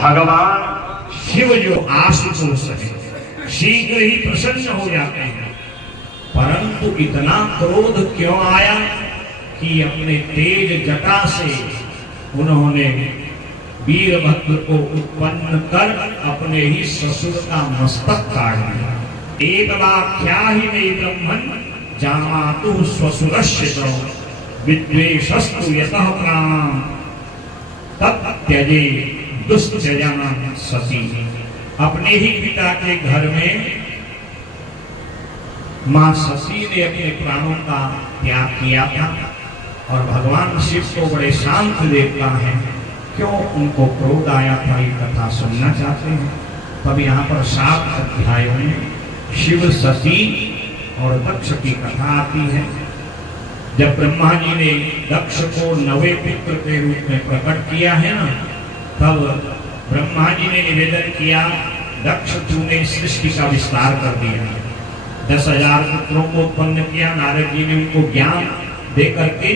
भगवान शिव जो आशुतोष है शीघ्र ही प्रसन्न हो जाते हैं, परंतु इतना क्रोध क्यों आया कि अपने तेज जटा से उन्होंने वीरभद्र को उत्पन्न कर अपने ही ससुर का मस्तक काट दिया। एकवाख्याहि मे ब्रह्मन् जामातु स्वसुरस्य विद्वेषस्तु यतः प्राण तत्यजे दुष्टजन सती। अपने ही पिता के घर में मां सती ने अपने प्राणों का त्याग किया था और भगवान शिव को बड़े शांत देवता हैं, क्यों उनको क्रोध आया था ये कथा सुनना चाहते हैं। तब यहाँ पर 7 अध्यायों में शिव सती और दक्ष की कथा आती है। जब ब्रह्मा जी ने दक्ष को 9वें पुत्र के रूप में प्रकट किया है ना, तब ब्रह्मा जी ने निवेदन किया, दक्ष तूने सृष्टि का विस्तार कर दिया, 10,000 पुत्रों को उत्पन्न किया। नारद जी ने उनको ज्ञान दे करके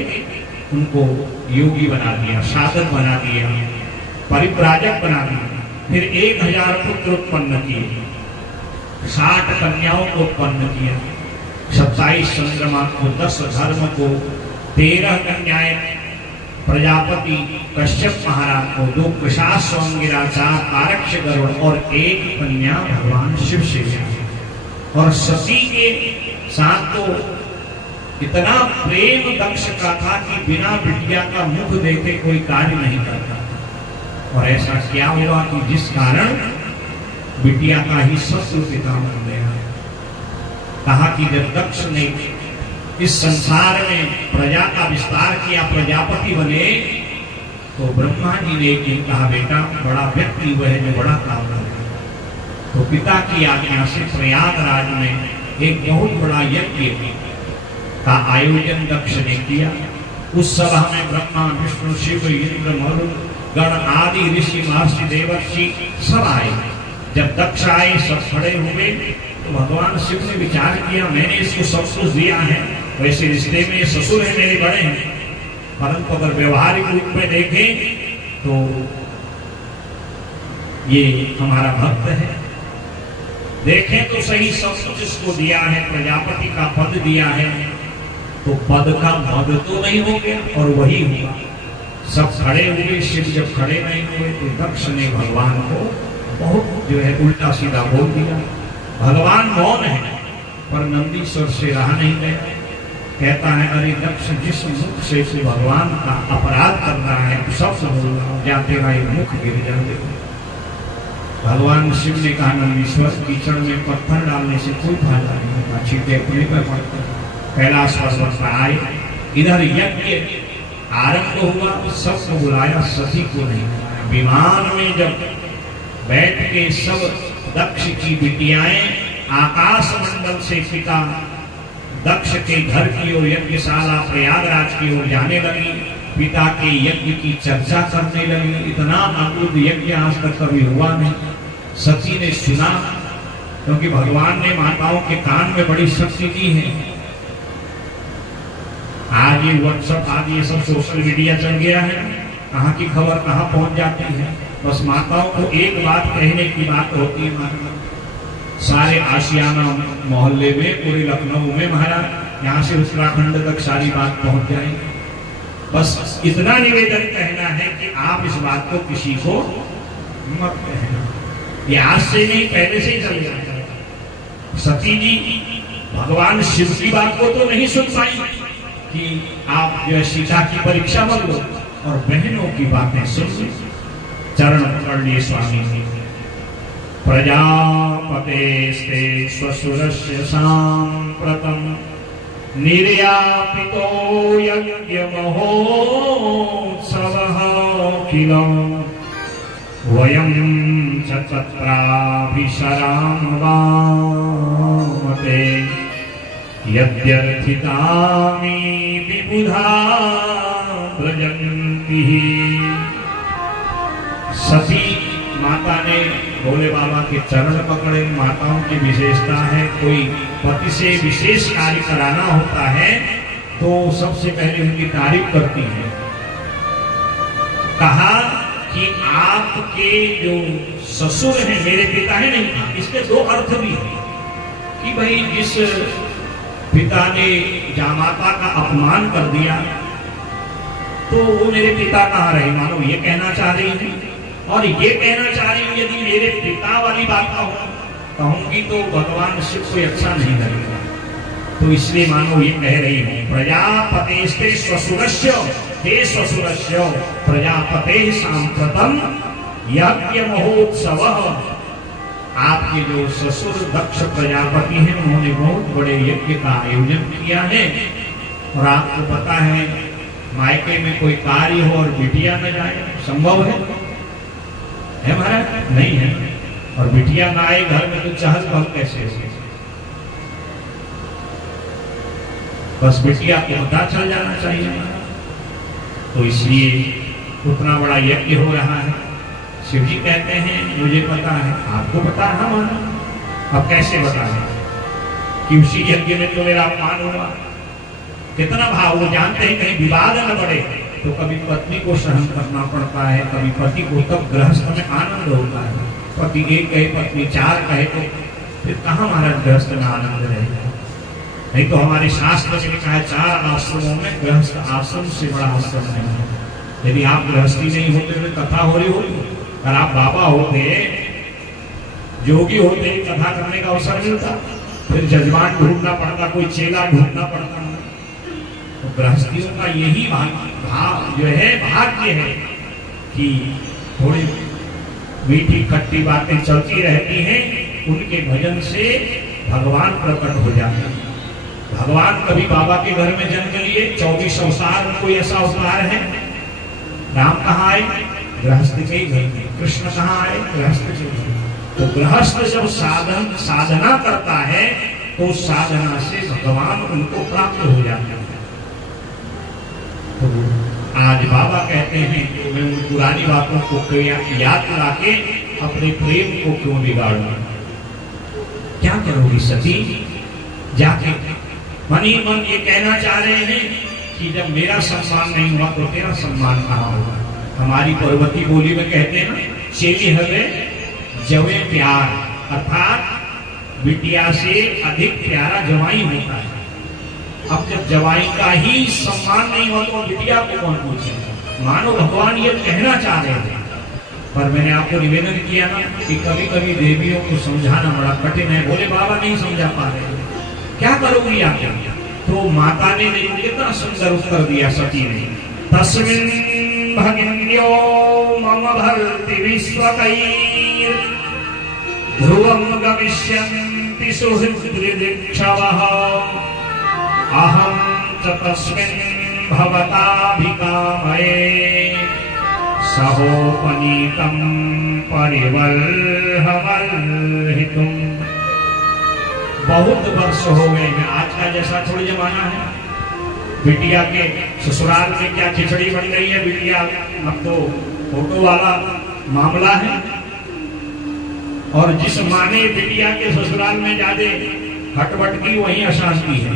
उनको योगी बना दिया, साधक बना दिया, परिव्राजक बना दिया। फिर 1,000 पुत्र उत्पन्न किए, 60 कन्याओं को उत्पन्न किया, 27 चंद्रमा को, 10 धर्म को, 13 कन्याएं प्रजापति कश्यप महाराज को, 2 कृशाश्वंगिरा, 4 तारक्ष गरुड़ और 1 कन्या भगवान शिव से। और सती के साथ तो इतना प्रेम दक्ष का था कि बिना बिटिया का मुख देखे कोई कार्य नहीं करता। और ऐसा क्या हुआ कि जिस कारण बिटिया का ही शत्रु पिता बन गया। कहा कि जब दक्ष ने इस संसार में प्रजा का विस्तार किया, प्रजापति बने, तो ब्रह्मा जी ने एक दिन कहा, बेटा बड़ा व्यक्ति वह है जो बड़ा काम करे। तो पिता की आज्ञा से प्रयागराज में एक बहुत बड़ा यज्ञ का आयोजन दक्ष ने किया। उस सभा में ब्रह्मा, विष्णु, शिव, इंद्र, मरुद गण आदि ऋषि, महर्षि, देवर्षि सब आए। जब दक्ष आए, सब खड़े हुए, तो भगवान शिव ने विचार किया, मैंने इसको सब कुछ दिया है, वैसे रिश्ते में ससुर है, मेरे बड़े हैं, परंतु अगर व्यवहारिक रूप में देखें तो ये हमारा भक्त है। देखें तो सही, सब कुछ इसको दिया है, प्रजापति का पद दिया है, तो पद का मद तो नहीं हो गया और वही हुआ। सब खड़े हुए, शिव जब खड़े नहीं हुए तो दक्ष ने भगवान को बहुत जो है उल्टा सीधा बोल दिया। भगवान मौन है, पर नंदीश्वर से रहा नहीं गया। कहता है, अरे दक्ष, जिस मुख से भगवान का अपराध कर रहा है, सब बोल रहा हूं, जाते रहा मुख गिर जाते। भगवान शिव ने कहा, नंदीश्वर, कीचड़ में पत्थर डालने से कोई फायदा नहीं होता, छींटे अपने पर पड़ते। कैलाश पर्वत पर आए, इधर यज्ञ आरंभ हुआ, सबको बुलाया, सती को नहीं बुलाया। विमान में जब बैठ के सब दक्ष की बिटियाएं आकाश मंडल से पिता दक्ष के घर की ओर, यज्ञशाला प्रयागराज की ओर जाने लगी, पिता के यज्ञ की चर्चा करने लगी। इतना अद्भुत यज्ञ आज तक कभी हुआ नहीं। सती ने सुना, क्योंकि भगवान ने माताओं के कान में बड़ी शक्ति दी है। आज ये व्हाट्सएप आदि ये सब सोशल मीडिया चल गया है, कहाँ की खबर कहाँ पहुंच जाती है। बस माताओं को एक बात कहने की बात होती है, सारे आशियाना मोहल्ले में, पूरे लखनऊ में महाराज, यहाँ से उत्तराखंड तक सारी बात पहुंच जाएगी। बस इतना निवेदन कहना है कि आप इस बात को किसी को मत कहना। ये आज से नहीं, पहले से ही चल जाए। सती जी भगवान शिव की बात को तो नहीं सुन पाई कि आप जो है सीता की परीक्षा मत लो, और बहनों की बातें सुन ली। चरण पकड़ लिए स्वामी जी। प्रजापतेस्ते स्वसुरस्य सांप्रतम् निर्यापितो यज्ञ महोत्सवः किलम् वयं च तत्राभिशराम वामते यद्यर्थितानि विबुधा व्रजन्ति। सती माता ने भोले बाबा के चरण पकड़े। माताओं की विशेषता है, कोई पति से विशेष कार्य कराना होता है तो सबसे पहले उनकी तारीफ करती है। कहा कि आपके जो ससुर हैं मेरे पिता है नहीं था। इसके दो अर्थ भी हैं कि भाई जिस पिता ने जामाता का अपमान कर दिया तो वो मेरे पिता कहाँ रहे, मानो ये कहना चाह रही है। और ये कहना चाह रही हूँ यदि मेरे पिता वाली बात कहूंगी तो भगवान शिव को अच्छा नहीं लगेगा, तो इसलिए मानो ये कह रही हूँ प्रजापते स्वसुरस्य हे स्वसुरस्य प्रजापते सांप्रतम यज्ञ महोत्सव। आपके जो ससुर दक्ष प्रजापति हैं उन्होंने बहुत बड़े यज्ञ का आयोजन किया है। और आपको पता है मायके में कोई कार्य हो और बिटिया न जाए, संभव है महाराज? नहीं है। और बिटिया ना आए घर में तो चहल पहल कैसे? बस बिटिया को पता चल जाना चाहिए। तो इसलिए उतना बड़ा यज्ञ हो रहा है। शिव जी कहते हैं मुझे पता है, आपको पता है? हाँ, अब कैसे बता है कि उसी यज्ञ में तो मेरा अपमान हुआ। कितना भाव, वो जानते हैं कहीं विवाद न बढ़े तो कभी पत्नी को सहन करना पड़ता है, कभी पति को। तब गृहस्थ में आनंद होता है। पति एक कहे पत्नी चार कहे तो फिर कहाँ महाराज गृहस्थ में आनंद रहेगा? नहीं तो हमारे शास्त्र में लिखा है 4 आश्रमों में गृहस्थ आश्रम से बड़ा आश्रम नहीं है। यदि आप गृहस्थी नहीं होते तो कथा हो रही होती, अगर आप बाबा होते जोगी होते कथा करने का अवसर मिलता, फिर जजमान ढूंढना पड़ता, कोई चेला ढूंढना पड़ता। तो गृहस्थियों का यही भाव जो है, भाग्य है कि थोड़ी मीठी खट्टी बातें चलती रहती हैं, उनके भजन से भगवान प्रकट हो जाते हैं। भगवान कभी बाबा के घर में जन्म लिए 24 अवतार में कोई ऐसा अवतार है? राम कहाँ आए? गृहस्थ के घर में। कृष्ण कहाँ आए? गृहस्थ के घर में। तो गृहस्थ जब साधना करता है तो साधना से भगवान उनको प्राप्त हो जाते हैं। तो आज बाबा कहते हैं कि मैं उन पुरानी बातों को याद लाके अपने प्रेम को क्यों बिगाड़ूं? क्या करोगी सती? जाके मन ही मन ये कहना चाह रहे हैं कि जब मेरा सम्मान नहीं हुआ तो तेरा सम्मान कहाँ होगा? हमारी पर्वती बोली में कहते हैं ना, चेली हवे जवे प्यार, अर्थात बिटिया से अधिक प्यारा जवाई होता है। अब जब जवाई का ही सम्मान नहीं हो तो बिटिया को कौन पूछेगा? मानो भगवान ये कहना चाह रहे थे। पर मैंने आपको निवेदन किया ना कि कभी कभी देवियों को समझाना बड़ा कठिन है। बोले बाबा नहीं समझा पा रहे, क्या करोगी आप? तो माता ने कितना सुंदर उत्तर दिया सती ने, तस्मिन् भगिन्यो मम भर्ति विश्वकैर् ध्रुवं गमिष्यन्ति सुहृद्दिक्षवः अहं च तस्मिन् भवताभिकामये सहोपनीतं परिवल्हवल्हितुम्। बहुत वर्ष हो गए हैं, आज का जैसा थोड़ी जमाना है। बिटिया के ससुराल में क्या खिचड़ी बन गई है बिटिया, अब तो फोटो वाला मामला है। और जिस माँ ने बिटिया के ससुराल में जादे हटवट की वही अशांति है।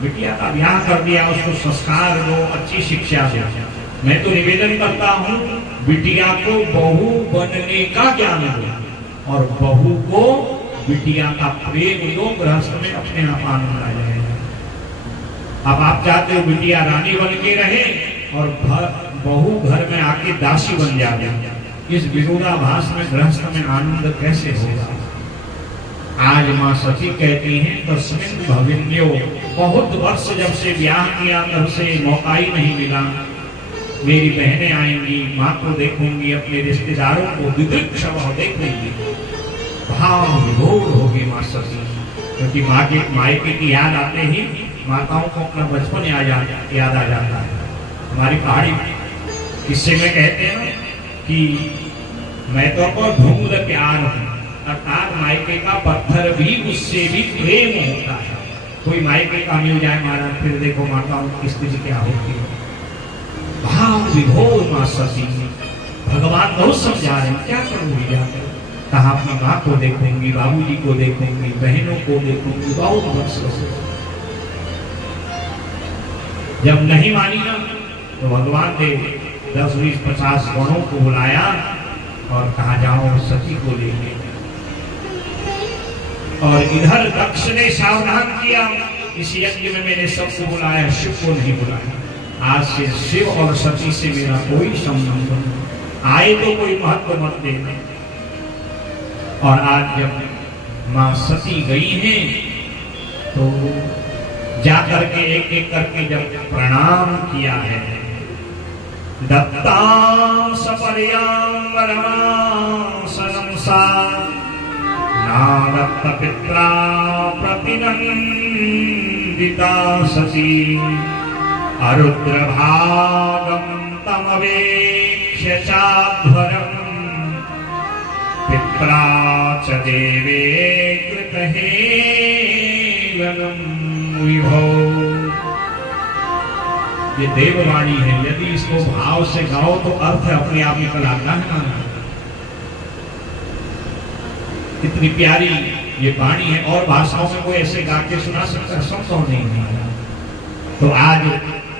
बिटिया का ब्याह कर दिया, उसको संस्कार दो, अच्छी शिक्षा दो। मैं तो निवेदन करता हूँ बिटिया को बहू बनने का ज्ञान दो और बहू को बिटिया का प्रेम दो, गृहस्थ में अपने आप आनंद आ जाएगा। अब आप चाहते हो बिटिया रानी बन के रहे और बहू घर में आके दासी बन जाए, इस विरोधाभास में गृहस्थ में आनंद कैसे होगा? आज माँ सती कहती हैं तस्मिन् भगिन्यो, बहुत वर्ष जब से ब्याह किया तब से मौका ही नहीं मिला। मेरी बहनें आएंगी, माँ को देखूंगी, अपने रिश्तेदारों को दिदृक्षवः देखूंगी, भाव विभोर होगी माँ सती। क्योंकि मायके की याद आते ही माताओं को अपना बचपन याद आ जाता है। हमारी पहाड़ी किस्से में कहते हैं कि मैं तो ढूंढ प्यार हूँ, अर्थात मायके का पत्थर भी उससे भी प्रेम होता है। कोई मायके का मिल जाए महाराज, फिर देखो माताओं की स्थिति क्या होती है। भाव विभोर माँ सती, भगवान बहुत समझा रहे हैं, क्या करूंगी जाकर? कहा अपनी माँ को देखूंगी, बाबूजी को देखूंगी, बहनों को देखूंगी, बहुत वर्ष से। जब नहीं मानी ना तो भगवान ने 10-20-50 गणों को बुलाया और कहा जाओ सती को ले ले। और इधर दक्ष ने सावधान किया, इस यज्ञ में मैंने सबको बुलाया, शिव को नहीं बुलाया। आज से शिव और सती से मेरा कोई संबंध नहीं, आए तो कोई महत्व मत देना। और आज जब मां सती गई हैं तो जाकर के एक एक करके जब प्रणाम किया है, दत्ता सपर्यांबरमासनं सा नादत्त पित्रा प्रतिनंदिता सती अरुद्रभागं तमवेक्ष्य चाध्वरम् पित्रा च देवे कृतहेवनं विभो। ये देववाणी है, यदि इसको भाव से गाओ तो अर्थ अपने आप निकल आता है ना। इतनी प्यारी ये वाणी है, और भाषाओं में कोई ऐसे गा के सुना सकता है? संभव नहीं है। तो आज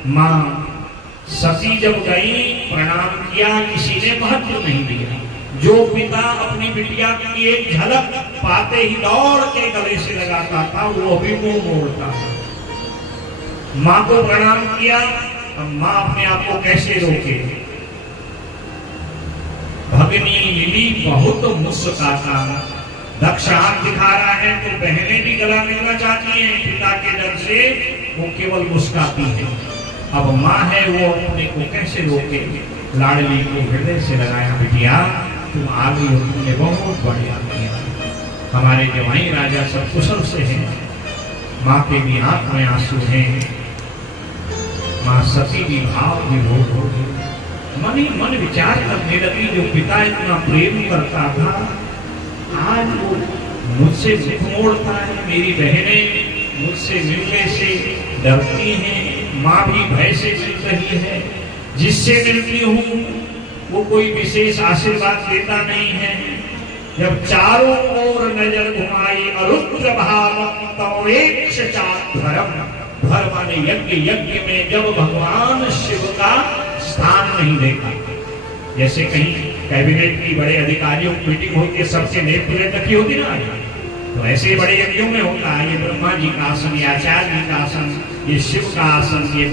मां सती जब गई, प्रणाम किया, किसी ने महत्व नहीं दिया। जो पिता अपनी बिटिया की एक झलक पाते ही दौड़ के गले से लगाता था, वो भी मुंह मोड़ता था। मां को प्रणाम किया, अब मां अपने आप को कैसे रोके? भगनी लिली बहुत मुस्कुराता, दक्ष हाथ दिखा रहा है तो बहनें भी गला मिलना चाहती हैं, पिता के डर से वो केवल मुस्कुराती है। अब मां है, वो अपने को कैसे रोके? लाडली को हृदय से लगाया, बिटिया तुम आ गई हो, तुमने बहुत बढ़िया किया। हमारे जवाई राजा सब कुशल से हैं, माँ के भी आंख में आंसू हैं। माँ सती भी भाव विभोर हो गई, मन ही मन विचार करने लगी, जो पिता इतना प्रेम करता था आज वो मुझसे मुख मोड़ता है। मेरी बहनें मुझसे मिलने से डरती हैं, माँ भी भय से मिल रही है। जिससे मिलती हूँ वो कोई विशेष आशीर्वाद देता नहीं है। जब चारों ओर नजर घुमाई, अरुद्र भावं तमवेक्ष्य चाध्वरम्। धर माने यज्ञ, यज्ञ में जब भगवान शिव का स्थान नहीं देखा। जैसे कहीं कैबिनेट की बड़े अधिकारियों की मीटिंग होती है, सबसे नेक प्लेट रखी होती ना, तो ऐसे बड़े यज्ञों में होता है। ये ब्रह्मा जी का आसन, ये आचार्य जी का आसन, ये शिव का आसन, ये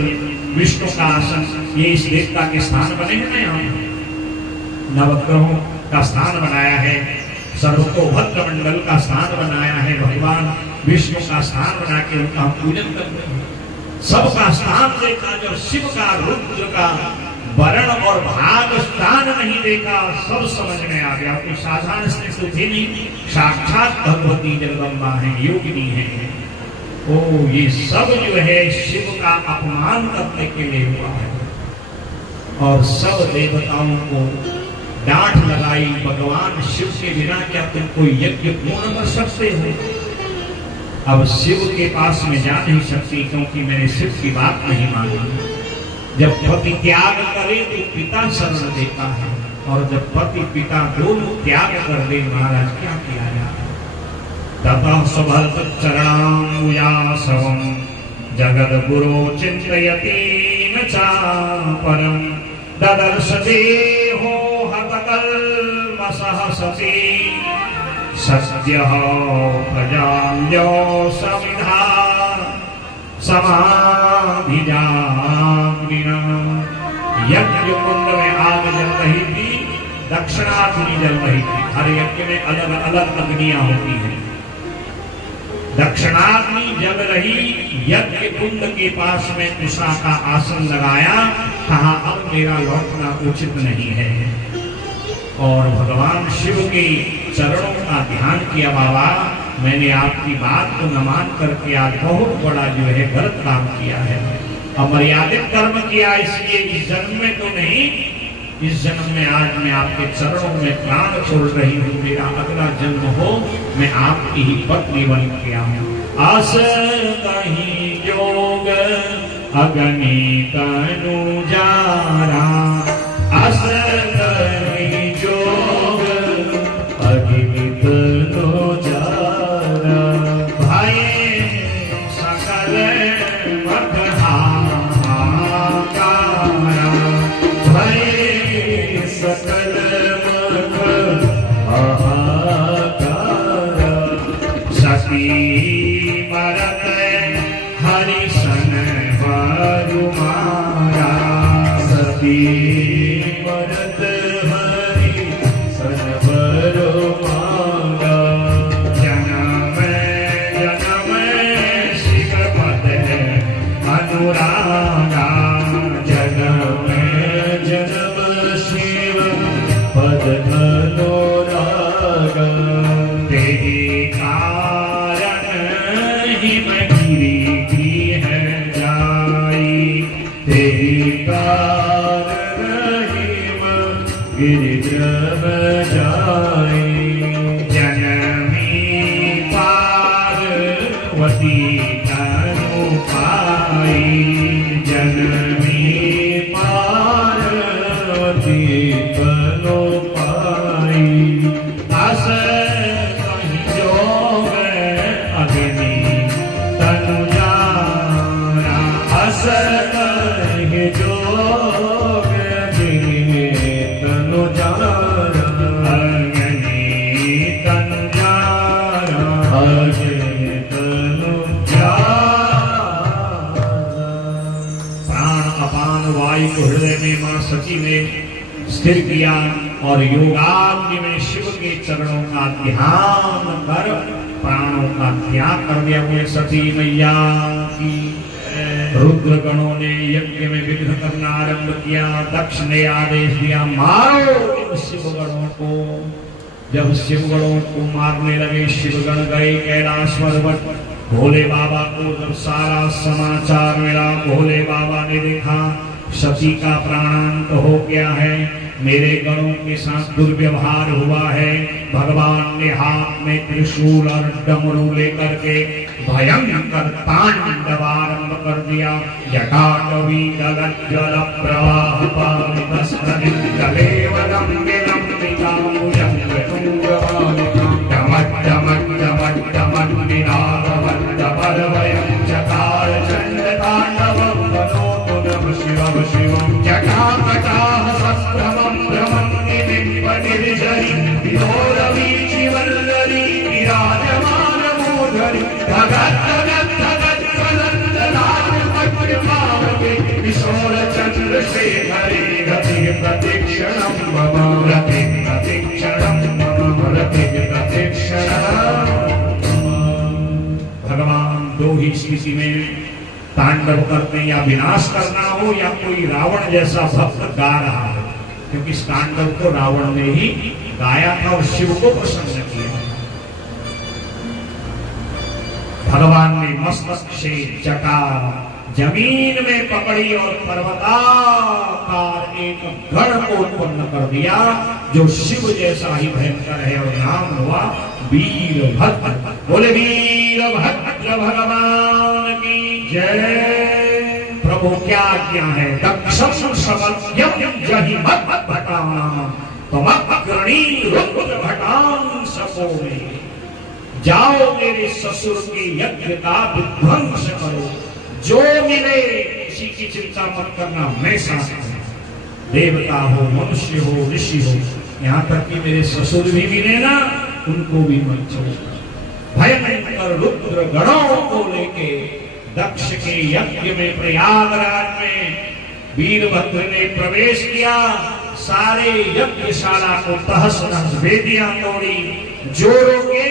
विष्णु का आसन, ये इस देवता के स्थान बने हैं ना। यहाँ नवग्रहों का स्थान बनाया है, सर्वतोभद्र मंडल का स्थान बनाया है, भगवान विष्णु का स्थान बना के उनका हम पूजन करते हैं। सबका स्थान देखा, जब शिव का रुद्र का वर्ण और भाग स्थान नहीं देखा, सब समझ में आ गया। कोई साधारण स्थिति थी नहीं, साक्षात भगवती जगदम्बा है, योगिनी है। ओ ये सब जो है शिव का अपमान करने के लिए हुआ है। और सब देवताओं को डांट लगाई, भगवान शिव के बिना क्या तुम कोई यज्ञ पूर्ण कर सकते हो? अब शिव के पास में जा नहीं सकती, क्योंकि मैंने शिव की बात नहीं मानी। जब पति त्याग करे तो पिता शरण देता है, और जब पति पिता दोनों त्याग कर दे, महाराज क्या किया जाए? ततः सुभद्र चरणाम्बुजासवं जगद्गुरो चिन्तयति न चापरं ददर्श देहो हतकल्मषः सती सद्यः प्रजाम्यो समिधा समाधिजाग्निना। यज्ञ कुंड में आग जल रही थी, दक्षिणाग्नि जल रही थी। हर यज्ञ में अलग अलग अग्नियां होती हैं। दक्षिणाग्नि जल रही, यज्ञ कुंड के पास में उषा का आसन लगाया, कहा अब मेरा लौटना उचित नहीं है। और भगवान शिव के चरणों का ध्यान किया, बाबा मैंने आपकी बात को न मान करके आज बहुत बड़ा जो है गलत काम किया है, अमर्यादित कर्म किया। इसलिए इस जन्म में तो नहीं, इस जन्म में आज मैं आपके चरणों में प्राण छोड़ रही हूँ। मेरा अगला जन्म हो मैं आपकी ही पत्नी बन के आऊँ। अस कहीं जोग अगणित अनुजारा, अस कहीं जोग अगणित अनुजारा। भाई सकल मत हाहाकारा, भय सती ने स्थिर किया और योगाग्नि में शिव के चरणों का ध्यान कर प्राणों का त्याग कर दिया। हुए सती मैया की रुद्र गणों ने यज्ञ में विघ्न करना आरंभ किया। दक्ष ने आदेश दिया, मारो इन शिवगणों को। जब शिवगणों को मारने लगे, शिवगण गए कैलाश पर्वत। भोले बाबा को जब सारा समाचार मिला, भोले बाबा ने देखा सती का प्राणांत हो गया है, मेरे गणों के साथ दुर्व्यवहार हुआ है। भगवान ने हाथ में त्रिशूल और डमरू लेकर के भयंकर तांडव आरंभ कर दिया। जटाटवी जल प्रवाह शिवं जटाकटाः सस्त्रमं भ्रमन्निर्जरी विदोरवीचिवल्लरी विराजमानमूर्धनि धगद्धगद्धगद्धनन्दनाथपट्टमावके किशोरचन्द्रशेखरे गतिः प्रतिक्षणं मम रतिः प्रतिक्षणं मम रतिः प्रतिक्षणं। भगवान दो ही स्थिति में तांडव करते, या विनाश करना हो या कोई रावण जैसा भक्त गा रहा है, क्योंकि इस तांडव को रावण ने ही गाया था और शिव को प्रसन्न किया। भगवान ने मस्तक से जटा जमीन में पकड़ी और पर्वताकार एक गण को उत्पन्न कर दिया, जो शिव जैसा ही भयंकर है, और नाम हुआ वीरभद्र। बोले वीरभद्र भगवान की जय। प्रभु क्या क्या है, दक्षम समत्यम जहि मत भटानाम तमग्रणी रुद्र भटान सको में। जाओ मेरे ससुर के यज्ञ का विध्वंस करो, जो मिले किसी की चिंता मत करना, मैं साथ हूं। देवता हो, मनुष्य हो, ऋषि हो, यहाँ तक कि मेरे ससुर भी मिले ना, उनको भी मत छोड़ो। भयंकर रुद्र गणों को लेके दक्ष के यज्ञ में प्रयागराज में वीरभद्र ने प्रवेश किया। सारे यज्ञशाला को तहस नहस, वेदियां तोड़ी, जोरोगे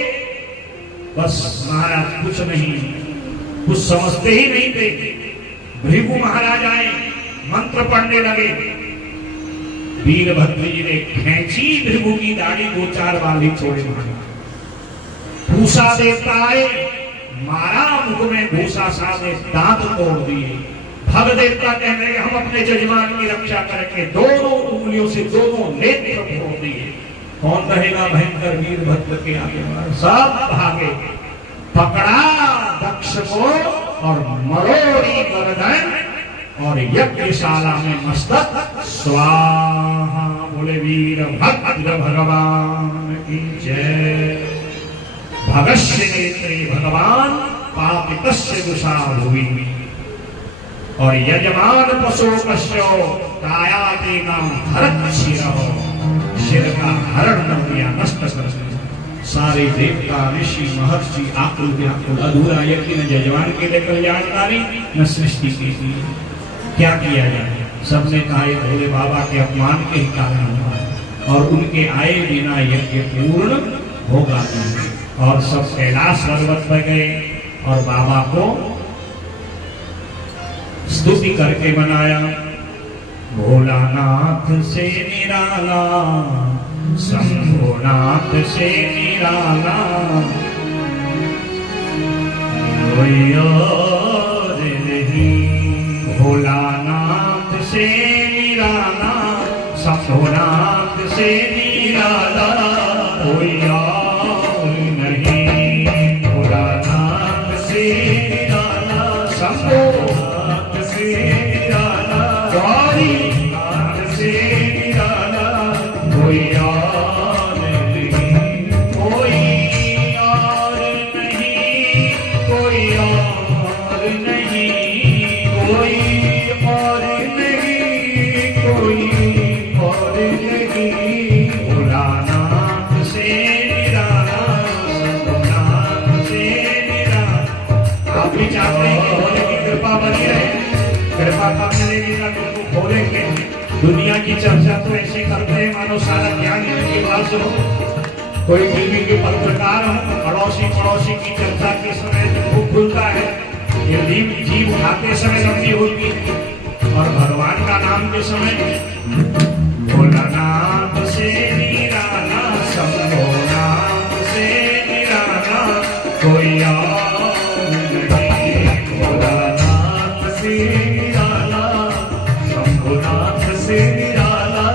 बस महाराज कुछ नहीं, कुछ समझते ही नहीं थे। भृगु महाराज आए, मंत्र पढ़ने लगे। वीरभद्र जी ने खींची भृगु की दाढ़ी, दो चार बार भी छोड़े मारे। भूसा देवता आए, मारा, मुख में भूसा साधे, दांत तोड़ दिए। भग देवता कहने लगे, हम अपने जजमान की रक्षा करेंगे। दोनों उंगलियों से दोनों नेत्र फोड़ दिए। कौन रहेगा भयंकर वीरभद्र के आगे? सब भागे। पकड़ा दक्ष को और मरोड़ी गर्दन और यज्ञशाला में मस्तक स्वाहा। बोले वीरभद्र भगवान की जय। भगस्य नेत्रे भगवान पापितस्य दुषा भुवि। और यजमान पशु कश्यो कायाते नाम हरत शिरहो। शिर का हरण कर दिया, नष्ट कर दिया। सारे देवता, ऋषि, महर्षि आकुल व्याकुल। अधूरा यज्ञ न जजमान के लिए कल्याणकारी, न सृष्टि के लिए। क्या किया जाए? सबने कहा ये भोले बाबा के अपमान के ही कारण हुआ है, और उनके आए बिना यज्ञ पूर्ण होगा नहीं। और सब कैलाश पर्वत पर गए और बाबा को स्तुति करके मनाया। भोलानाथ से निराला, शंभोनाथ से निराला, कोई और नहीं। भोलानाथ से निराला, शंभोनाथ से निराला, कोई और नहीं। भोलानाथ से निराला, शंभोनाथ से निराला, गौरीनाथ से निराला, कोई और नहीं। कोई और नहीं, कोई और नहीं, कोई और नहीं, कोई और नहीं। भोलानाथ से मानो सारा ज्ञान इनके पास हो। कोई टीवी के पत्रकार हो, पड़ोसी पड़ोसी की चर्चा के समय मुंह खुलता है, ये जीभ खाते समय लंबी होती है, और भगवान का नाम के समय भोलानाथ से निराला, शंभो नाथ से निराला कोई और नहीं। भोलानाथ से निराला, शंभुनाथ से निराला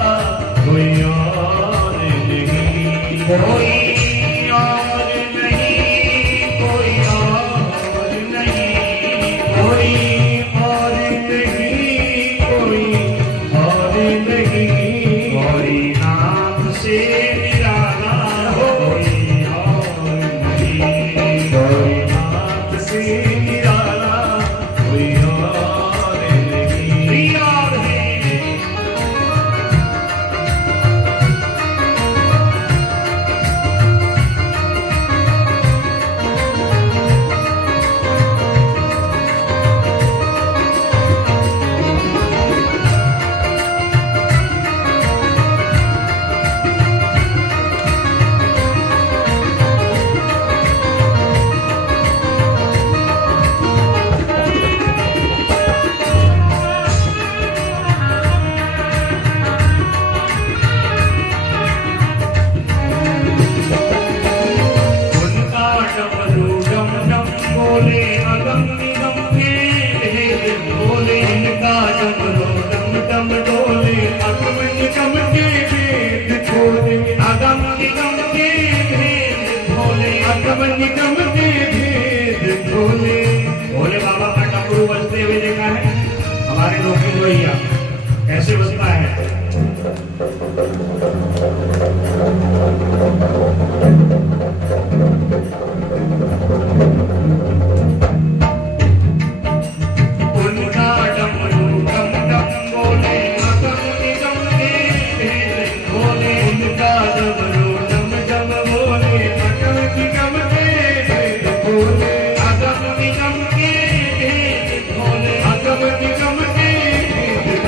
कोई और नहीं। कोई और नहीं, कोई और नहीं, कोई और नहीं, कोई और नहीं। गौरीनाथ से निराला कोई और नहीं। गौरीनाथ से निराला कोई और नहीं। और है भोले बाबा का डमरू बजते हुए देखा है हमारे लोग भैया, कैसे बजता है। उनका डमरू डम डम बोले, अगम निगम के भेद खोले। उनका डमरू डम डम बोले, अगम निगम के भेद खोले। अगम निगम के भेद खोले, अगम निगम के भेद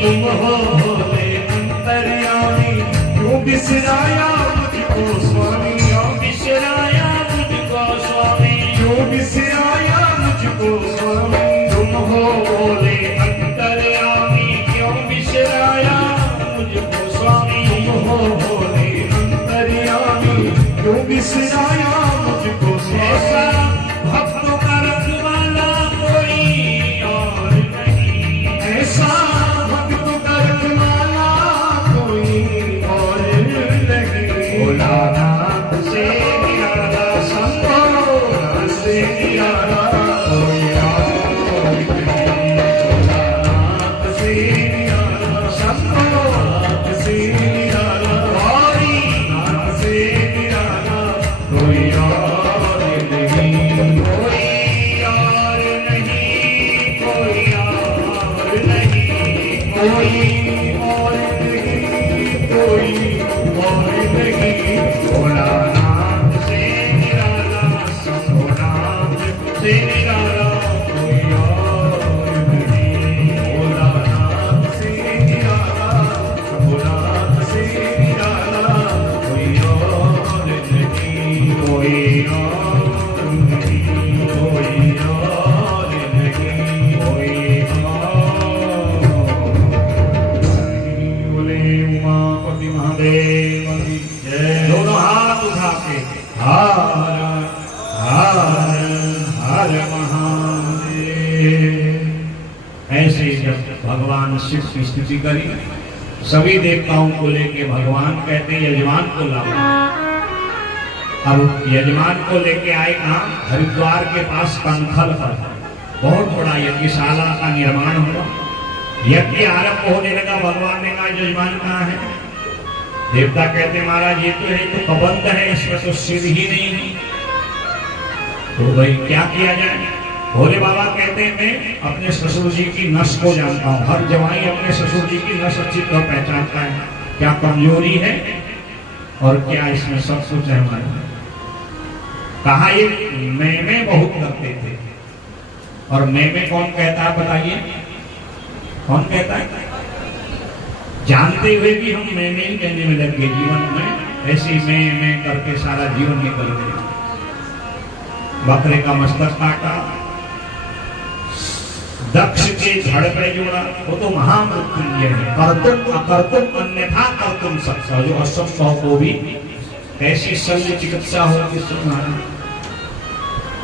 तुम हो भोले अंतर्यामी, क्यों बिसराया मुझको स्वामी, क्यों बिसराया मुझको स्वामी, क्यों बिसराया मुझको स्वामी। तुम हो भोले अंतर्यामी, क्यों बिसराया मुझको स्वामी, तुम हो भोले अंतर्यामी, क्यों बिसराया मुझको स्वामी। ऐसा भक्तों का रखवाला कोई और नहीं, ऐसा भक्तों का रखवाला कोई और नहीं। भोलानाथ से निराला, शंभो से निराला कोई और नहीं। भोलानाथ से निराला, शंभो से निराला, गौरीनाथ से निराला कोई और नहीं, कोई और नहीं, कोई और नहीं, कोई और नहीं, कोई और नहीं। भोलानाथ से निराला, शंभोनाथ से निराला कोई और नहीं। भोलानाथ से निराला, शंभोनाथ से निराला कोई और नहीं, कोई और नहीं, कोई और नहीं, कोई और नहीं। बोले उमापति महादेव की जय। दोनों हाथ उठा के हर हर हर महादेव। ऐसे जब भगवान शिव की स्तुति करी, सभी देवताओं को लेके भगवान कहते यजमान को लाओ। अब यजमान को लेके आए कहाँ? हरिद्वार के पास कंखल पर बहुत बड़ा यज्ञशाला का निर्माण हुआ। यज्ञ आरंभ होने लगा। भगवान ने कहा यजमान कहाँ है? देवता कहते महाराज ये तो है, तो कबंध है, इसमें तो सिर ही नहीं है। तो भाई क्या किया जाए? भोले बाबा कहते हैं मैं अपने ससुर जी की नस को जानता हूँ। हर जवाई अपने ससुर जी की नस अच्छी तरह पहचानता है, क्या कमजोरी है और क्या इसमें सब कुछ है हमारे। कहा ये मैं बहुत करते थे, और मैं कौन कहता है बताइए? कौन कहता है? जानते हुए भी हम मैं ही कहने में लग गए जीवन में। ऐसे मैं करके सारा जीवन निकल गया। बकरे का मस्तक काटा, दक्ष के झड़ पे जोड़ा, वो तो महामृत्युंजय है। कर्तुम अकर्तुम अन्यथा कर्तुम सकता, जो असंभव को भी कैसी शल्य चिकित्सा होगी सुनाना।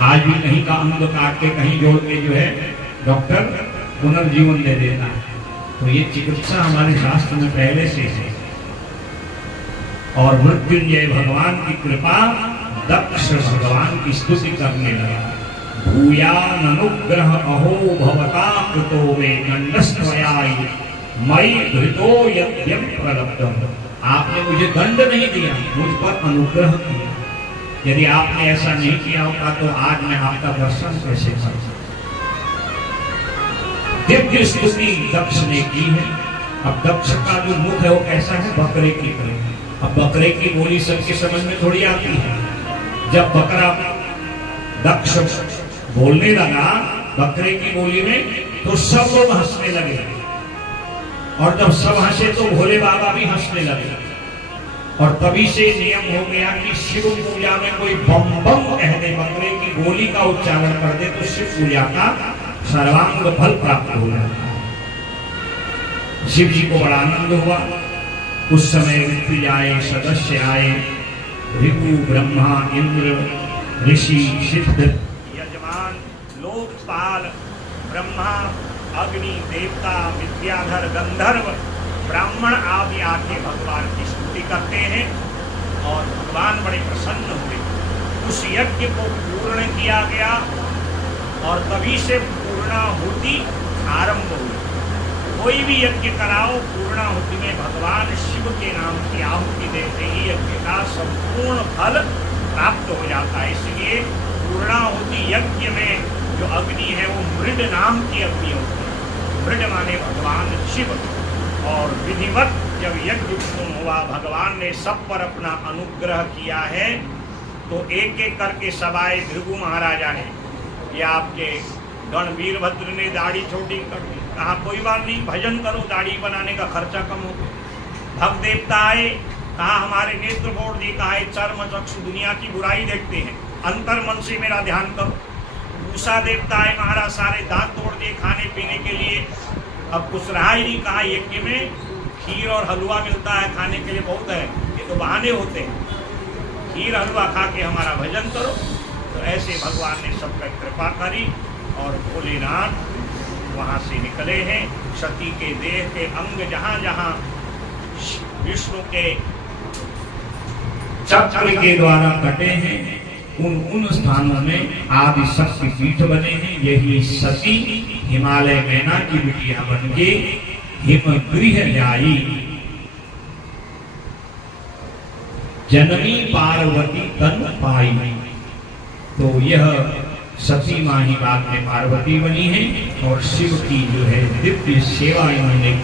आज भी कहीं का अंग काट के कहीं जोड़ के जो है डॉक्टर पुनर्जीवन दे देता है। तो ये चिकित्सा हमारे शास्त्र में पहले से है। और मृत्युंजय भगवान की कृपा, दक्ष भगवान की स्तुति करने लगा। भूयान अनुग्रह अहो भवता कृतो मे दंडस्त्वयाय मयि धृतो यज्ञं प्रलब्धम्। आपने मुझे दंड नहीं दिया, मुझ पर अनुग्रह किया। यदि आपने ऐसा नहीं किया होता तो आज मैं आपका दर्शन कैसे कर सकता? दिव्य स्तुति दक्ष ने की है। अब दक्ष का जो मुख है वो कैसा है? बकरे की तरह। अब बकरे की बोली सबके समझ में थोड़ी आती है। जब बकरा दक्ष बोलने लगा बकरे की बोली में, तो सब लोग हंसने लगे। और जब सब हंसे तो भोले बाबा भी हंसने लगे। और तभी से नियम हो गया कि शिव पूजा में कोई बम बम कह दे, बकरे की बोली का उच्चारण कर दे, तो शिव पूजा का सर्वांग फल प्राप्त हो जाता है। शिव जी को बड़ा आनंद हुआ। उस समय मृत्युंजय सदस्य आए, ऋतु ब्रह्मा इंद्र ऋषि सिद्ध यजमान लोकपाल ब्रह्मा अग्नि देवता विद्याधर गंधर्व ब्राह्मण आदि आके भगवान की स्तुति करते हैं। और भगवान बड़े प्रसन्न हुए। उस यज्ञ को पूर्ण किया गया और तभी से पूर्णाहुति आरंभ हुई। कोई भी यज्ञ कराओ, पूर्णाहुति में भगवान शिव के नाम की आहुति देते ही यज्ञ का संपूर्ण फल प्राप्त हो जाता है। इसलिए पूर्णाहुति यज्ञ में जो अग्नि है वो मृड नाम की अग्नि होती है। मृड माने भगवान शिव। और विधिवत जब यज्ञ पूर्ण हुआ, भगवान ने सब पर अपना अनुग्रह किया है। तो एक एक करके सब आए। भृगु महाराजा ने, या आपके गण वीरभद्र ने दाढ़ी छोटी कर दी, कहा कोई बात नहीं, भजन करो, दाढ़ी बनाने का खर्चा कम हो। भक्त देवता आए, कहा हमारे नेत्र बोर्ड देखा है, चर्म चक्षु दुनिया की बुराई देखते हैं, अंतर मन से मेरा ध्यान करो। मूसा देवता आए, महाराज सारे दांत तोड़ दिए खाने पीने के लिए, अब कुछ रहा ही नहीं। कहा यज्ञ में खीर और हलवा मिलता है खाने के लिए, बहुत है, ये तो बहाने होते हैं, खीर हलवा खा के हमारा भजन करो। तो ऐसे भगवान ने सब पर कृपा करी और भोलेनाथ वहाँ से निकले हैं। सती के देह के अंग जहाँ जहाँ विष्णु के चक्र के द्वारा कटे हैं, उन स्थानों में आदि शक्ति पीठ बने हैं। यही सती हिमालय मैना की बिटिया बन के हिमगृह लाई, जननी पार्वती तन पाई। तो यह सती माँ ही बाद में पार्वती बनी है और शिव की जो है दिव्य सेवा इन्होंने